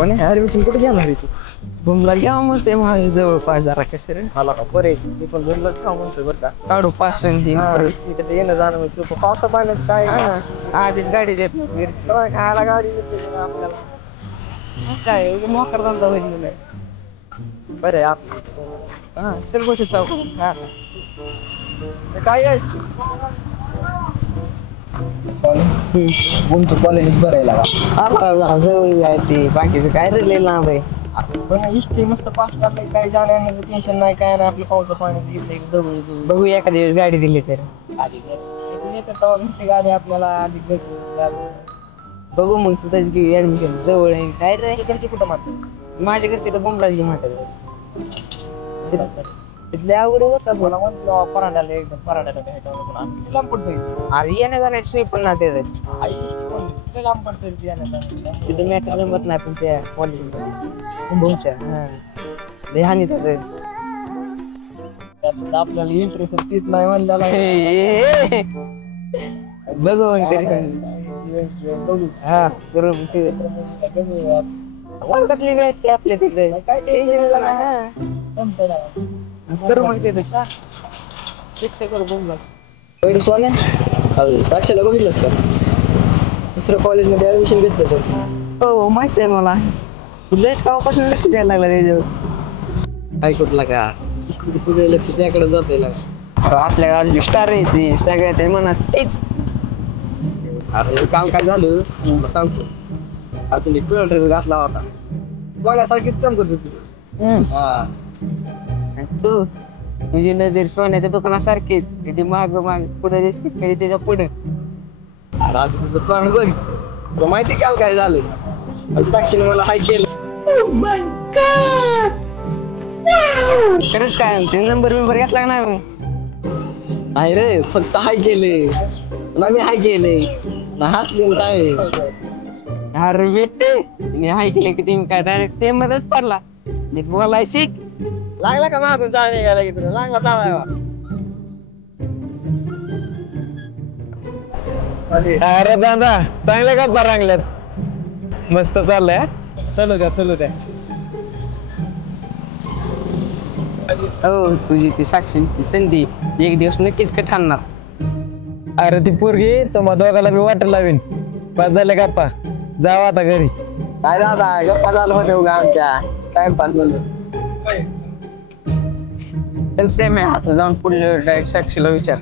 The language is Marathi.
कोणी ऍडमिशन कुठे घेणार आहे तू? बुमला घ्यावं म्हणते माझ्या जवळपास जरा कसं रे मला का बरे मी पण भूमलाच का म्हणतोय बरं का. काढू पासून तिकडे येणं जाणं म्हणजे तू पावसा पाण्यात काय आधीच गाडी देत नाही घरची. खायला गाडी येते ना आपल्याला. काय मोकर धंदा होईल बरं आहे हा चल गोष्टी चौक काय तुमचं कॉलेज बरं आहे लागा. जवळ आहे ती बाकीचं काय रे लय लांब आहे. पण इष्टी मस्त पास करलंय काय जाण्याचं टेन्शन नाही काय नाही आपलं पावसा पाण्यात येत जवळ जवळ बघू एखाद्या दिवस गाडी दिली तर येते तेव्हा नुसती गाडी आपल्याला आधी बघू मग तुझं की ऍडमिशन जवळ आहे काय रे घरचे कुठं मारतो माझ्या घरचे तर बुमलाच घे म्हणतात तिथले अवघड होता मला म्हणतो परांड्याला एकदम परांड्याला भेटायला पण आम्ही किती लांब पडतोय अरे येण्या जाण्याची सोय पण ना त्याचं आई पण किती लांब पडतोय येण्याचा तिथं मॅटर जमत नाही पण त्या कॉलेज भाऊच्या हा लय हानी त्याचं त्यात आपल्याला इंटरेस्ट तीच नाही म्हणल्याला बघू मग तरी बघू हा करू मग ते वर्गातली नाही ते आपल्या तिथं काय टेन्शन हा टेन्शन करू मग ते शिक्षक करू बोंबला पहिली सोन्या साक्षीला बघितलंस का दुसऱ्या कॉलेजमध्ये ऍडमिशन घेतलं तर हो माहित आहे मला लयच कावापासून लक्ष द्यायला लागला त्याच्यावर काय कुठला का सगळे लक्ष त्याकडे जात आपल्या गावाची स्टार आहे ती सगळ्याच्या मनात तेच अरे काल काय झालं तुला सांगतो आता तुम्ही पिवळा ड्रेस घातला होता बघासारखीच चमकत होती हा तू तुझी नजर सोन्याच्या दुकानासारखीच कधी माग माग पुढे दिसते कधी त्याच्या पुढे अरे आता तुझं प्लॅन बघ तुला माहिती काल काय झालं साक्षीने मला हाय केलं खरंच काय आमचे नंबर घेतला का नाही मग नाही रे फक्त हाय केले ना मी हाय केले ना हसले काय अरे भेटते तिने हाय केले की तुम्ही काय डायरेक्ट ते मदत पडला नीट बोलाय शिक लागला का मागून जाणे गेला की तुला लागला चालायला अरे दादा चांगल्या गप्पा रांगल्यात मस्त चाललंय चलू द्या हो तुझी ती साक्षी ती संधी एक दिवस नक्कीच का ठाणणार अरे ती पोरगी तुम्हा दोघाला मी वाट लावीन पाच झाल्या गप्पा जावा आता घरी काय दादा गप्पा चालू होते उगा आमच्या टाइमपास म्हणून चल प्रेम आहे आता जाऊन पुढे डायरेक्ट साक्षीला विचार